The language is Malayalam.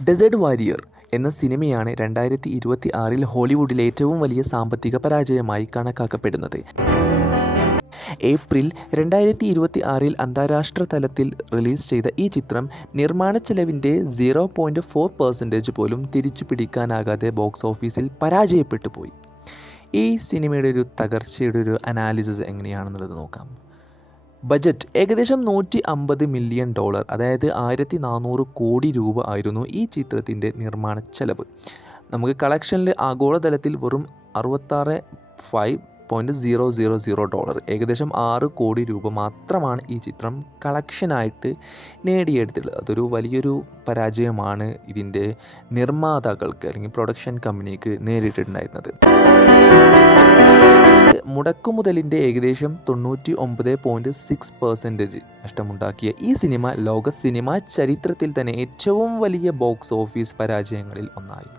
ഡെസേർട്ട് വാരിയർ എന്ന സിനിമയാണ് 2026-ൽ ഹോളിവുഡിലെ ഏറ്റവും വലിയ സാമ്പത്തിക പരാജയമായി കണക്കാക്കപ്പെടുന്നത്. ഏപ്രിൽ 2026-ൽ അന്താരാഷ്ട്ര തലത്തിൽ റിലീസ് ചെയ്ത ഈ ചിത്രം നിർമ്മാണച്ചെലവിൻ്റെ 0.4% പോലും തിരിച്ചുപിടിക്കാനാകാതെ ബോക്സ് ഓഫീസിൽ പരാജയപ്പെട്ടു പോയി. ഈ സിനിമയുടെ തകർച്ചയുടെ അനാലിസിസ് എങ്ങനെയാണെന്നുള്ളത് നോക്കാം. ബജറ്റ് ഏകദേശം $150 മില്യൺ, അതായത് 1400 കോടി രൂപ ആയിരുന്നു ഈ ചിത്രത്തിൻ്റെ നിർമ്മാണ ചെലവ്. നമുക്ക് കളക്ഷനിൽ ആഗോളതലത്തിൽ വെറും $65.000, ഏകദേശം 6 കോടി രൂപ മാത്രമാണ് ഈ ചിത്രം കളക്ഷനായിട്ട് നേടിയെടുത്തിട്ടുള്ളത്. അതൊരു വലിയൊരു പരാജയമാണ് ഇതിൻ്റെ നിർമ്മാതാക്കൾക്ക് അല്ലെങ്കിൽ പ്രൊഡക്ഷൻ കമ്പനിക്ക് നേരിട്ടിട്ടുണ്ടായിരുന്നത്. മുടക്കുമുതലിൻ്റെ ഏകദേശം 99.6% നഷ്ടമുണ്ടാക്കിയ ഈ സിനിമ ലോക സിനിമാ ചരിത്രത്തിൽ തന്നെ ഏറ്റവും വലിയ ബോക്സ് ഓഫീസ് പരാജയങ്ങളിൽ ഒന്നായി.